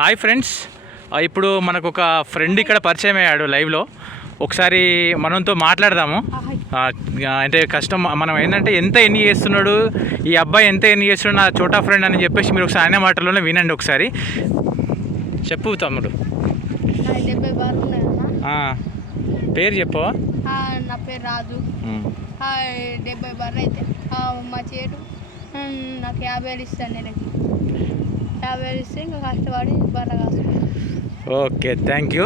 Hi friends, ఇప్పుడు మనకు ఒక ఫ్రెండ్ ఇక్కడ పరిచయం అయ్యాడు లైవ్లో. ఒకసారి మనతో మాట్లాడదాము. అంటే కష్టం మనం ఏంటంటే ఎన్ని చేస్తున్నాడు ఈ అబ్బాయి, ఎన్ని చేస్తున్నాడు నా చోటా ఫ్రెండ్ అని చెప్పేసి మీరు ఒకసారి ఆయన మాటల్లోనే వినండి. ఒకసారి చెప్పు తమ్ముడు, పేరు చెప్పవా? నా పేరు రాజు. 70 బర్రె అయితే మా చేటు నాకు 50,000 ఇస్తాను. నెలకి 50,000 ఇస్తే ఇంకా కష్టపడి బర్రె కాసుకుంటాను. Okay, thank you.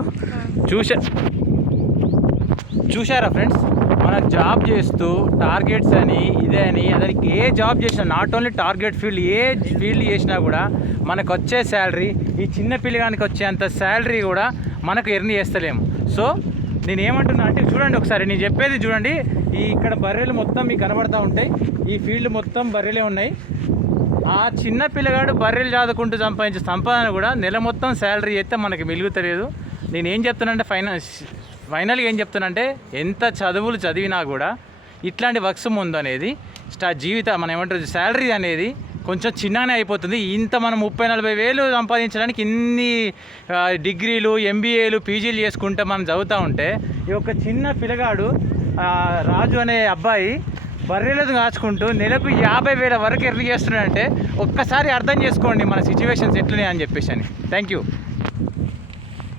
చూసారా ఫ్రెండ్స్, మన జాబ్ చేస్తూ టార్గెట్స్ అని ఇదే అని అతనికి ఏ జాబ్ చేసినా, నాట్ ఓన్లీ టార్గెట్ ఫీల్డ్, ఏ ఫీల్డ్ చేసినా కూడా మనకు వచ్చే శాలరీ, ఈ చిన్న పిల్లగానికి వచ్చేంత శాలరీ కూడా మనకు ఎర్న్ చేస్తలేము. సో నేను ఏమంటున్నా అంటే చూడండి, ఒకసారి నేను చెప్పేది చూడండి. ఇక్కడ బర్రెలు మొత్తం మీకు కనబడుతూ ఉంటాయి. ఈ ఫీల్డ్ మొత్తం బర్రెలే ఉన్నాయి. ఆ చిన్న పిల్లగాడు బర్రెలు చదువుకుంటూ సంపాదించే సంపాదన కూడా నెల మొత్తం శాలరీ అయితే మనకి మిగులుతలేదు. నేను ఏం చెప్తున్నానంటే ఫైనల్గా ఏం చెప్తున్నానంటే ఎంత చదువులు చదివినా కూడా ఇట్లాంటి వర్క్స్ ముందు అనేది జీవితం మనం ఏమంటారు శాలరీ అనేది కొంచెం చిన్నగానే అయిపోతుంది. ఇంత మనం 30-40 వేలు సంపాదించడానికి ఇన్ని డిగ్రీలు, ఎంబీఏలు, పీజీలు చేసుకుంటే మనం చదువుతూ ఉంటే ఈ ఒక చిన్న పిల్లగాడు రాజు అనే అబ్బాయి బర్రెలను కాచుకుంటూ నెలకు 50,000 వరకు ఎర్న్ చేస్తున్నాడంటే ఒక్కసారి అర్థం చేసుకోండి మన సిచ్యువేషన్స్ ఎట్లనే అని చెప్పేసి అని. Thank you.